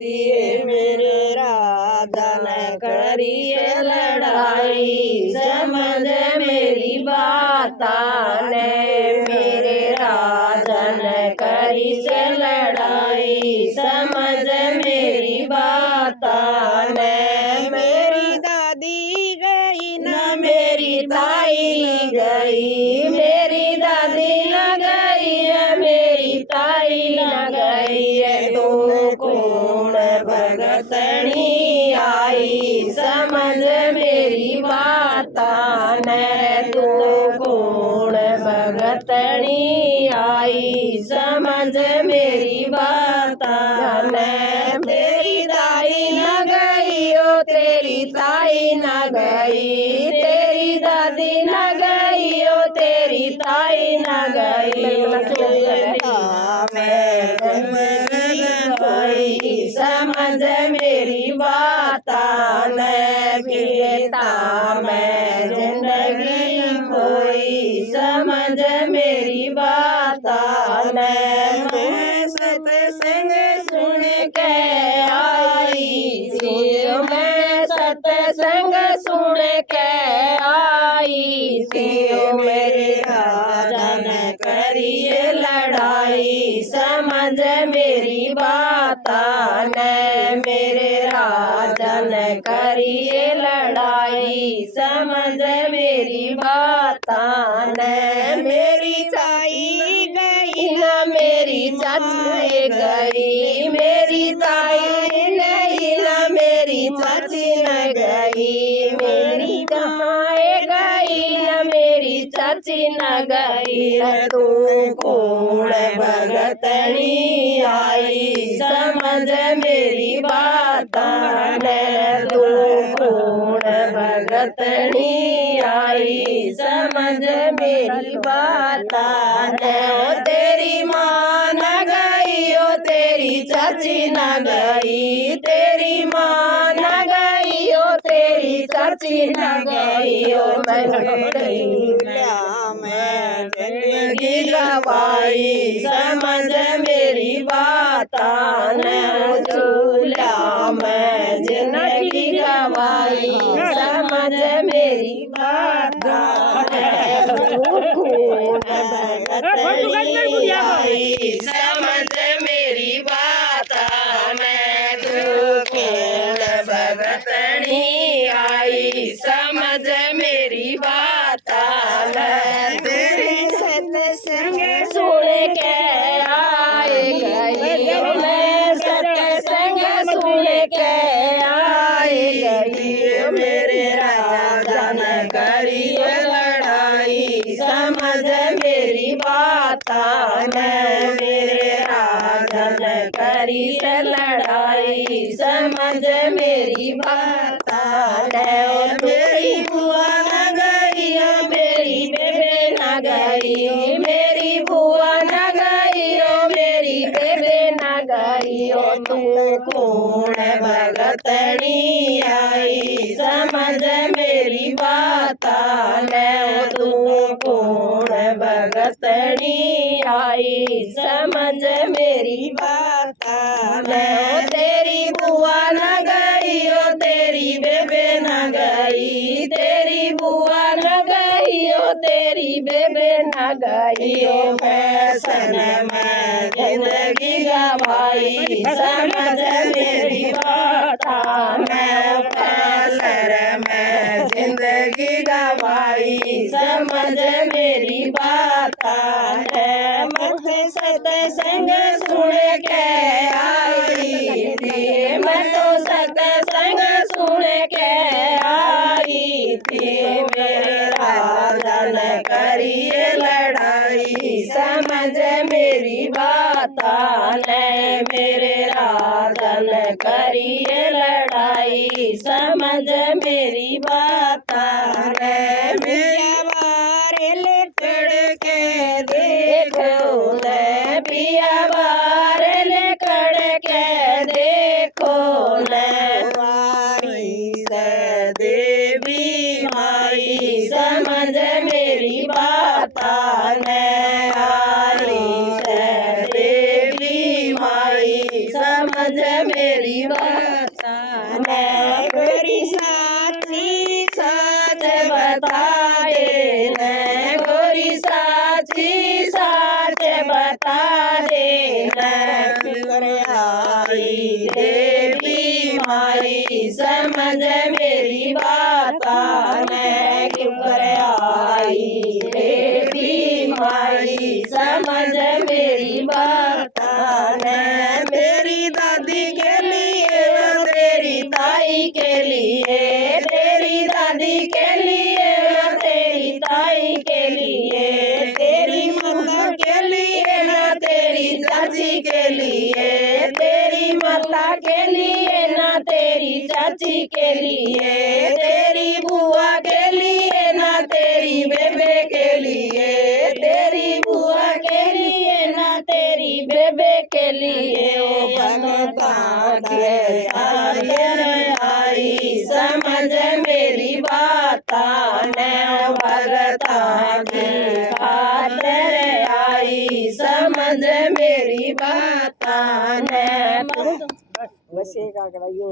ये मेरे राधा न करिए लड़ाई, समझ मेरी बात ने। मेरे राधा न करी से लड़ाई, समझ मेरी बात ने। मेरी दादी गई न मेरी ताई गई, मेरी दादी न गई न मेरी ताई न गई। तो कौन भगतनी आई, समझ मेरी बात ने। तू कौन भगतनी आई, समझ मेरी बात ने। तेरी दाई न गई ओ तेरी ताई न गई, तेरी दादी न गई ओ तेरी ताई न गई। समझ मेरी बात न। पिता मैं जिंदगी खोई, समझ मेरी बात न। मैं सत्संग सुन के आई थी, मैं सत्संग सुन के आई थी। मेरे राजा न करिए लड़ाई, समझ मेरी बात न। मेरे राजा न करिए लड़ाई, समझ मेरी बात न। मेरी ताई गई न मेरी चाची गई, मेरी ताई गई न मेरी चाची न गई। मेरी कमाए गई न मेरी चाची न गई। तू कौन भगतनी आई, समझ मेरी बात न। तू कौन भगतनी आई, समझ मेरी बात न। तेरी माँ न गई ओ तेरी चाची न गई, तेरी माँ न गई ओ तेरी चाची न गई। ओ मैं जिंदगी गवाई, समझ मेरी बात न। चूल्हा मैं जिंदगी गवाई, समझ मेरी बात न। समझ मेरी बात न। तू कौन भगतनी आई, समझ मेरी बात न। तेरी सत्संग सुन के आए गई, मैं सत्संग सुन के आए गई। मेरे राजा न करिए लड़ाई, समझ मेरी बात न। मेरे राजा न करिए लड़ाई, समझ मेरी बात न। मेरी बुआ न गई मेरी बेबे न गई, मेरी बुआ न गई ओ मेरी बेबे न गई। ओ तू कौन भगतनी आई, समझ मेरी बात न। तू कौन भगतनी आई, समझ मेरी बात न। तेरी बुआ न गई ओ तेरी बेबे न गई, तेरी बुआ न गई ओ तेरी बेबे न गई। ओ फैशन में जिंदगी गवाई, समझ मेरी बात न। फैशन में जिंदगी गवाई, समझ मेरी बात न। मुझे सत्संग सुन के आई थी, मैं तो सत्संग सुन के आई थी। मेरे राजा न करिए लड़ाई, समझ मेरी बात न। मेरे राजा न करिए लड़ाई, समझ मेरी बात न। मेरा बारे लेकर के देखो न, पिया बारे लेकर के देखो न। देवी माई, समझ मेरी बात न। देवी माई, समझ मेरी मेरी बात ने गोरी साची सच बता देना गोरी साची सच बता देना आई देवी माई समझ मेरी बात ने क्यों कर आई देवी माई समझ मेरी बात ने मेरी दादी के लिए तेरी ताई के लिए तेरी दादी के लिए तेरी ताई के लिए तेरी माता के लिए ना तेरी चाची के लिए तेरी माता के लिए ना तेरी चाची के लिए तेरी बुआ के लिए ना तेरी बेबे के लिए तेरी बुआ के लिए ना तेरी बेबे के लिए ओ भगता के आई समझ मेरी बात ने भगता की खातिर आई समझ मेरी बात ने बस एक आंकड़ा यो